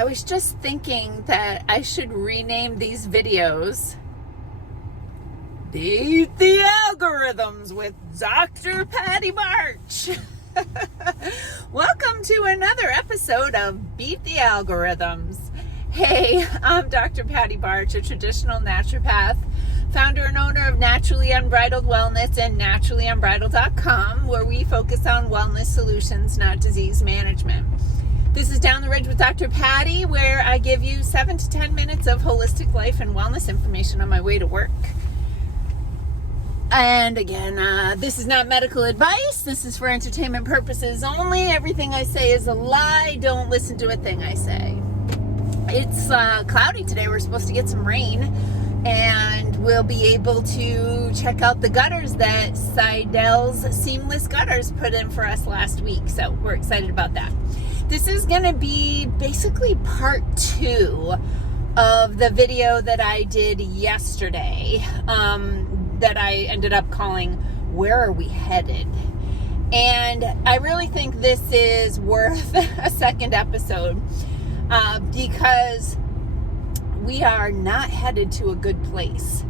I was just thinking that I should rename these videos Beat the Algorithms with Dr. Patty March. Welcome to another episode of Beat the Algorithms. Hey, I'm Dr. Patty Barch, a traditional naturopath, founder and owner of Naturally Unbridled Wellness and naturallyunbridled.com, where we focus on wellness solutions, not disease management. This is Down the Ridge with Dr. Patty, where I give you 7 to 10 minutes of holistic life and wellness information on my way to work. And again, this is not medical advice. This is for entertainment purposes only. Everything I say is a lie. Don't listen to a thing I say. It's cloudy today. We're supposed to get some rain, and we'll be able to check out the gutters that Seidel's Seamless Gutters put in for us last week. So we're excited about that. This is going to be basically part 2 of the video that I did yesterday, that I ended up calling Where Are We Headed? And I really think this is worth a second episode, because we are not headed to a good place.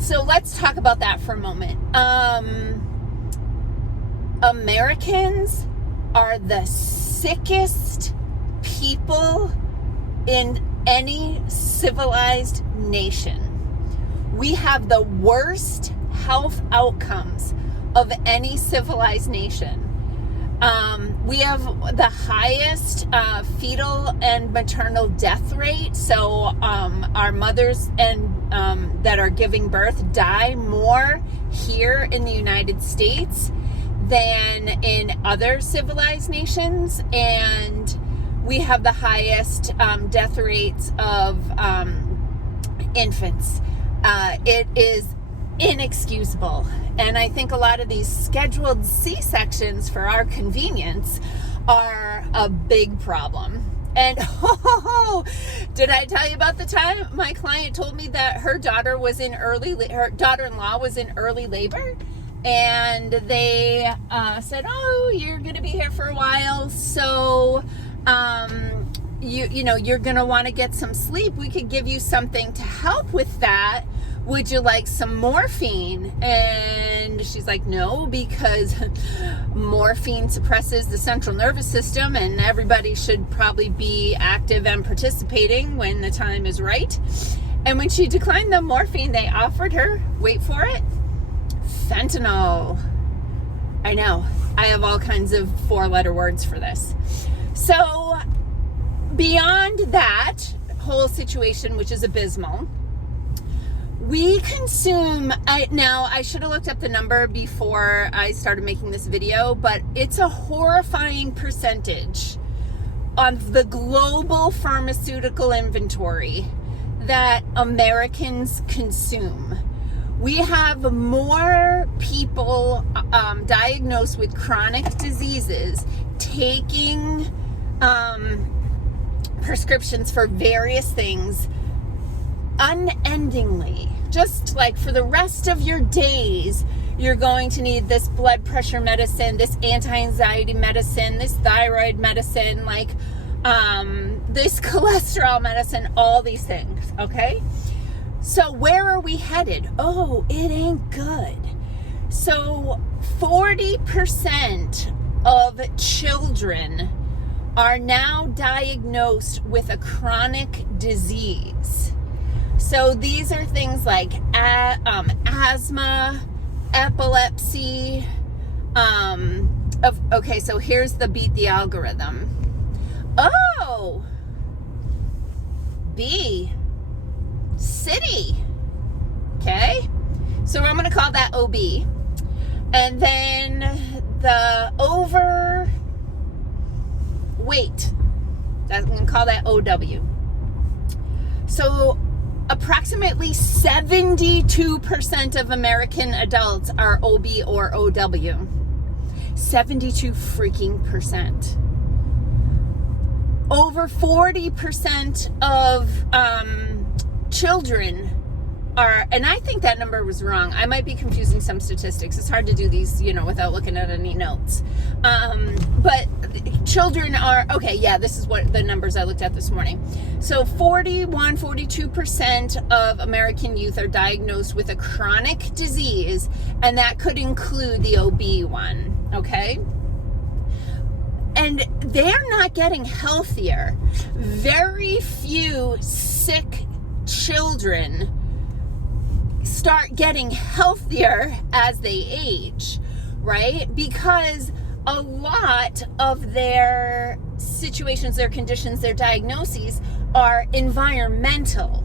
So let's talk about that for a moment. Americans are the sickest people in any civilized nation. We have the worst health outcomes of any civilized nation. We have the highest fetal and maternal death rate. So our mothers and that are giving birth die more here in the United States than in other civilized nations. And we have the highest death rates of infants. It is inexcusable. And I think a lot of these scheduled C-sections for our convenience are a big problem. And did I tell you about the time my client told me that her daughter-in-law was in early labor? And they said, oh, you're going to be here for a while, so you know, you're going to want to get some sleep. We could give you something to help with that. Would you like some morphine? And she's like, no, because morphine suppresses the central nervous system, and everybody should probably be active and participating when the time is right. And when she declined the morphine, they offered her, wait for it, fentanyl. I know, I have all kinds of 4-letter words for this. So beyond that whole situation, which is abysmal, we consume, now I should have looked up the number before I started making this video, but it's a horrifying percentage of the global pharmaceutical inventory that Americans consume. We have more people diagnosed with chronic diseases taking prescriptions for various things unendingly. Just like for the rest of your days, you're going to need this blood pressure medicine, this anti-anxiety medicine, this thyroid medicine, like this cholesterol medicine, all these things, okay? So where are we headed? Oh, it ain't good. So 40% of children are now diagnosed with a chronic disease. So these are things like asthma, epilepsy. Okay, so here's the Beat the Algorithm. Oh, B, city. Okay, so I'm going to call that OB. And then the overweight, I'm going to call that OW. So approximately 72% of American adults are OB or OW. 72 freaking percent. Over 40% of children are, and I think that number was wrong. I might be confusing some statistics. It's hard to do these, without looking at any notes. But children are, okay, yeah, this is what the numbers I looked at this morning. So 42% of American youth are diagnosed with a chronic disease, and that could include the OB one, okay? And they're not getting healthier. Very few sick children start getting healthier as they age, right? Because a lot of their situations, their conditions, their diagnoses are environmental.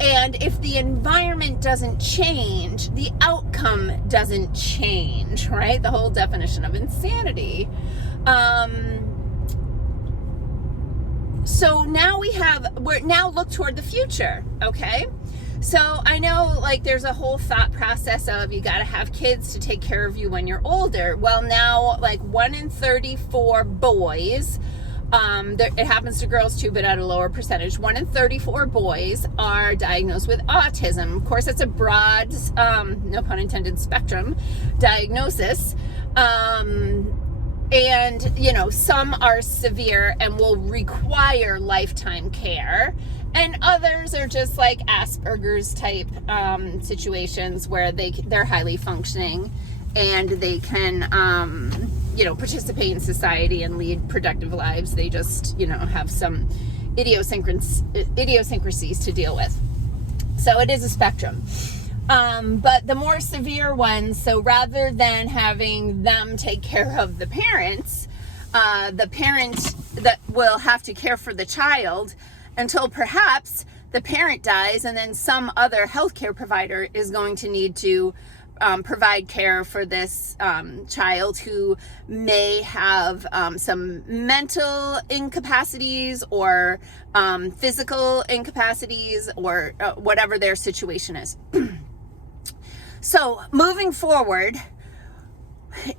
And if the environment doesn't change, the outcome doesn't change, right? The whole definition of insanity. So now we're now look toward the future, okay? So I know there's a whole thought process of you got to have kids to take care of you when you're older. Well, now 1 in 34 boys, it happens to girls too, but at a lower percentage, 1 in 34 boys are diagnosed with autism. Of course, it's a broad, no pun intended, spectrum diagnosis. And, some are severe and will require lifetime care. And others are just like Asperger's type situations where they're highly functioning and they can, participate in society and lead productive lives. They just, have some idiosyncrasies to deal with. So it is a spectrum. But the more severe ones, so rather than having them take care of the parent that will have to care for the child until perhaps the parent dies, and then some other healthcare provider is going to need to provide care for this child who may have some mental incapacities or physical incapacities or whatever their situation is. So moving forward,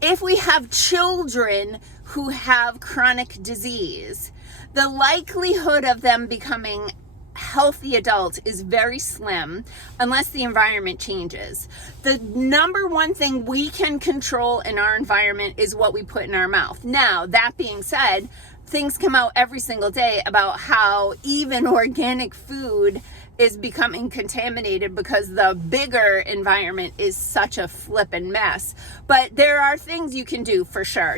if we have children who have chronic disease, the likelihood of them becoming healthy adults is very slim unless the environment changes. The number one thing we can control in our environment is what we put in our mouth. Now, that being said, things come out every single day about how even organic food is becoming contaminated because the bigger environment is such a flippin' mess. But there are things you can do for sure.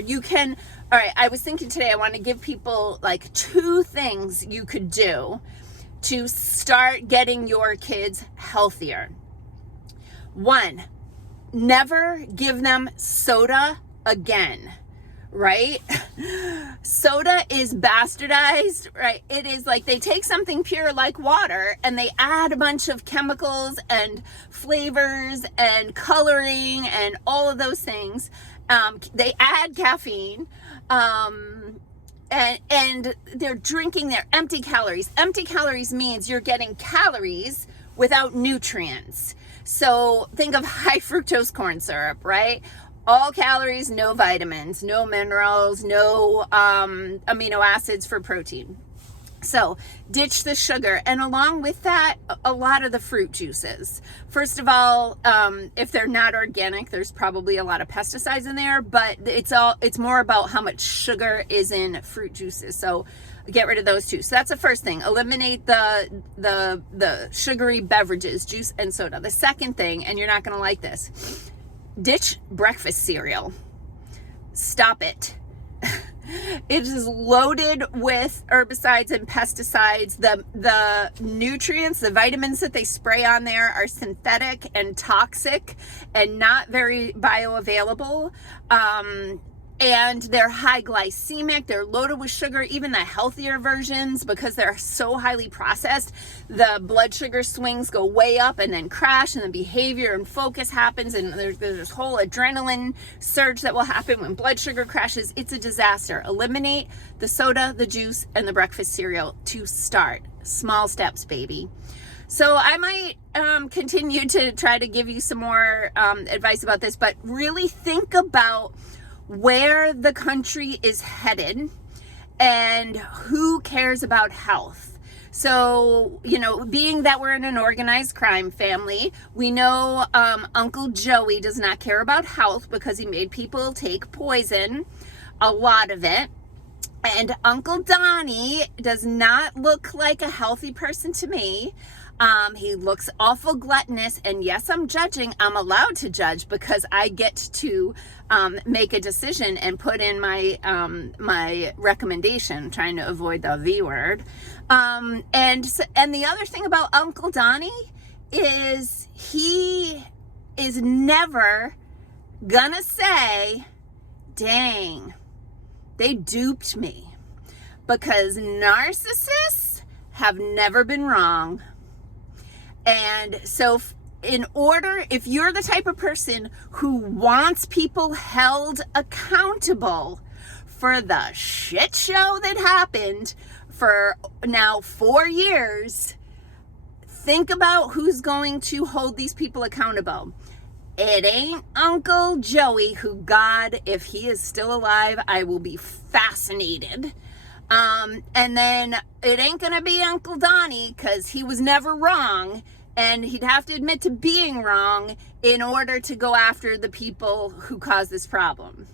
All right, I was thinking today I want to give people 2 things you could do to start getting your kids healthier. 1, never give them soda again, right? Soda is bastardized, right? It is they take something pure like water and they add a bunch of chemicals and flavors and coloring and all of those things. They add caffeine. And they're drinking their empty calories. Empty calories means you're getting calories without nutrients. So think of high fructose corn syrup, right? All calories, no vitamins, no minerals, no amino acids for protein. So ditch the sugar, and along with that, a lot of the fruit juices. First of all, if they're not organic, there's probably a lot of pesticides in there, but it's more about how much sugar is in fruit juices. So get rid of those too. So that's the first thing. Eliminate the sugary beverages, juice and soda. The second thing, and you're not going to like this, ditch breakfast cereal. Stop it. It is loaded with herbicides and pesticides. The nutrients, the vitamins that they spray on there are synthetic and toxic and not very bioavailable. And they're high glycemic. They're loaded with sugar. Even the healthier versions, because they're so highly processed, the blood sugar swings go way up and then crash, and the behavior and focus happens, and there's this whole adrenaline surge that will happen when blood sugar crashes. It's a disaster. Eliminate the soda, the juice, and the breakfast cereal to start. Small steps, baby. So I might continue to try to give you some more advice about this, but really think about where the country is headed and who cares about health. So, you know, being that we're in an organized crime family, we know Uncle Joey does not care about health because he made people take poison, a lot of it. And Uncle Donnie does not look like a healthy person to me. He looks awful gluttonous, and yes, I'm judging. I'm allowed to judge because I get to make a decision and put in my my recommendation, trying to avoid the V word. And the other thing about Uncle Donnie is he is never gonna say, dang, they duped me, because narcissists have never been wrong. And so if you're the type of person who wants people held accountable for the shit show that happened for now 4 years, think about who's going to hold these people accountable. It ain't Uncle Joey, who, God, if he is still alive, I will be fascinated. And then it ain't gonna be Uncle Donnie, because he was never wrong, and he'd have to admit to being wrong in order to go after the people who caused this problem.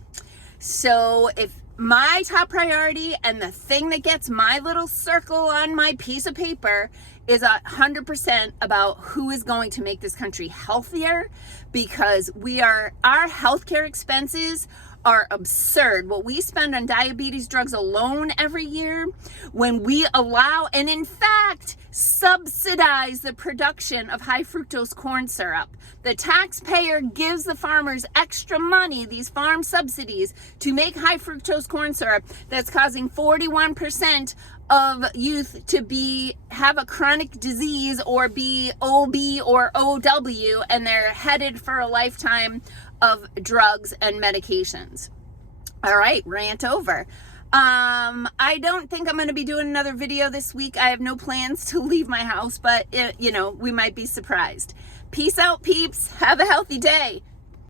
So if my top priority and the thing that gets my little circle on my piece of paper is 100% about who is going to make this country healthier, because our healthcare expenses are absurd. What we spend on diabetes drugs alone every year, when we allow and in fact subsidize the production of high fructose corn syrup. The taxpayer gives the farmers extra money, these farm subsidies, to make high fructose corn syrup that's causing 41% of youth to have a chronic disease or be OB or OW, and they're headed for a lifetime of drugs and medications. All right, rant over. I don't think I'm going to be doing another video this week. I have no plans to leave my house, but you know, we might be surprised. Peace out, peeps. Have a healthy day.